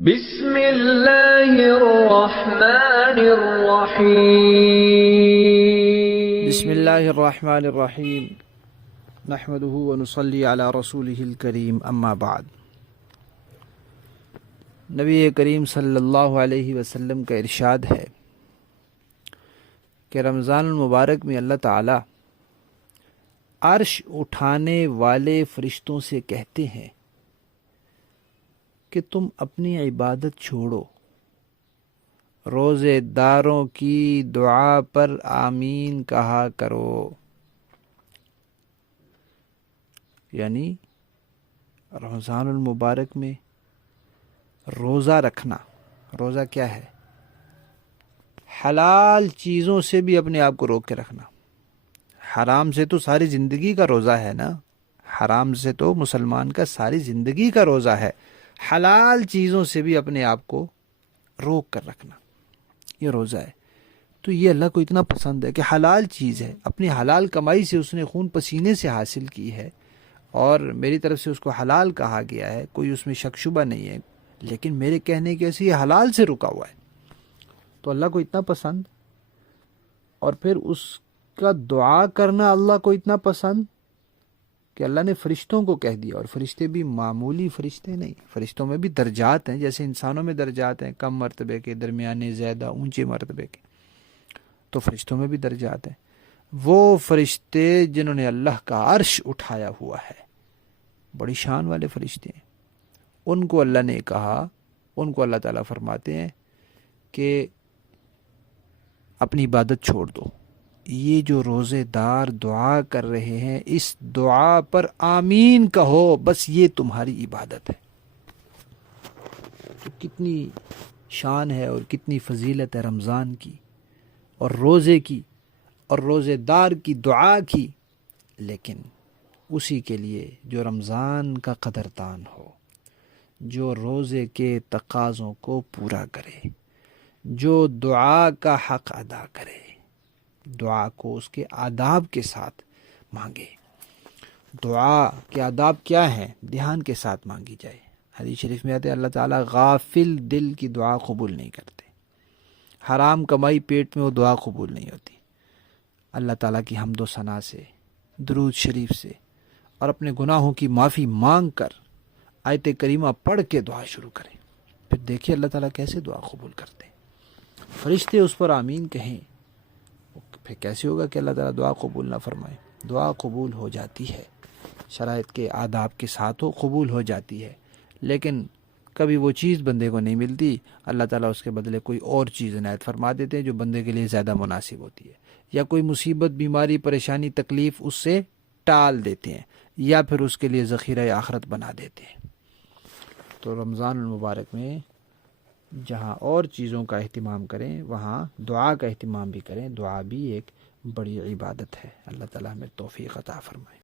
بسم اللہ الرحمن الرحیم بسم اللہ الرحمن الرحیم نحمدہ ونصلی علی رسولہ الکریم اما بعد۔ نبی کریم صلی اللہ علیہ وسلم کا ارشاد ہے کہ رمضان المبارک میں اللہ تعالی عرش اٹھانے والے فرشتوں سے کہتے ہیں کہ تم اپنی عبادت چھوڑو، روزے داروں کی دعا پر آمین کہا کرو۔ یعنی رمضان المبارک میں روزہ رکھنا، روزہ کیا ہے؟ حلال چیزوں سے بھی اپنے آپ کو روک کے رکھنا۔ حرام سے تو ساری زندگی کا روزہ ہے نا، حرام سے تو مسلمان کا ساری زندگی کا روزہ ہے۔ حلال چیزوں سے بھی اپنے آپ کو روک کر رکھنا، یہ روزہ ہے۔ تو یہ اللہ کو اتنا پسند ہے کہ حلال چیز ہے، اپنی حلال کمائی سے اس نے خون پسینے سے حاصل کی ہے اور میری طرف سے اس کو حلال کہا گیا ہے، کوئی اس میں شک شبہ نہیں ہے، لیکن میرے کہنے کے سے یہ حلال سے رکا ہوا ہے۔ تو اللہ کو اتنا پسند، اور پھر اس کا دعا کرنا اللہ کو اتنا پسند کہ اللہ نے فرشتوں کو کہہ دیا، اور فرشتے بھی معمولی فرشتے نہیں، فرشتوں میں بھی درجات ہیں، جیسے انسانوں میں درجات ہیں، کم مرتبے کے، درمیانے، زیادہ اونچے مرتبے کے، تو فرشتوں میں بھی درجات ہیں۔ وہ فرشتے جنہوں نے اللہ کا عرش اٹھایا ہوا ہے، بڑی شان والے فرشتے ہیں، ان کو اللہ نے کہا، ان کو اللہ تعالیٰ فرماتے ہیں کہ اپنی عبادت چھوڑ دو، یہ جو روزے دار دعا کر رہے ہیں اس دعا پر آمین کہو، بس یہ تمہاری عبادت ہے۔ تو کتنی شان ہے اور کتنی فضیلت ہے رمضان کی اور روزے کی اور روزے دار کی دعا کی، لیکن اسی کے لیے جو رمضان کا قدردان ہو، جو روزے کے تقاضوں کو پورا کرے، جو دعا کا حق ادا کرے، دعا کو اس کے آداب کے ساتھ مانگے۔ دعا کے آداب کیا ہیں؟ دھیان کے ساتھ مانگی جائے۔ حدیث شریف میں آتے ہیں اللہ تعالیٰ غافل دل کی دعا قبول نہیں کرتے، حرام کمائی پیٹ میں وہ دعا قبول نہیں ہوتی۔ اللہ تعالیٰ کی حمد و ثنا سے، درود شریف سے اور اپنے گناہوں کی معافی مانگ کر آیت کریمہ پڑھ کے دعا شروع کریں، پھر دیکھیں اللہ تعالیٰ کیسے دعا قبول کرتے ہیں۔ فرشتے اس پر آمین کہیں، پھر کیسے ہوگا کہ اللہ تعالیٰ دعا قبول نہ فرمائے؟ دعا قبول ہو جاتی ہے، شرائط کے آداب کے ساتھ ہو قبول ہو جاتی ہے، لیکن کبھی وہ چیز بندے کو نہیں ملتی، اللہ تعالیٰ اس کے بدلے کوئی اور چیز عنایت فرما دیتے ہیں جو بندے کے لیے زیادہ مناسب ہوتی ہے، یا کوئی مصیبت، بیماری، پریشانی، تکلیف اس سے ٹال دیتے ہیں، یا پھر اس کے لیے ذخیرہ آخرت بنا دیتے ہیں۔ تو رمضان المبارک میں جہاں اور چیزوں کا اہتمام کریں وہاں دعا کا اہتمام بھی کریں۔ دعا بھی ایک بڑی عبادت ہے۔ اللہ تعالیٰ ہمیں توفیق عطا فرمائے۔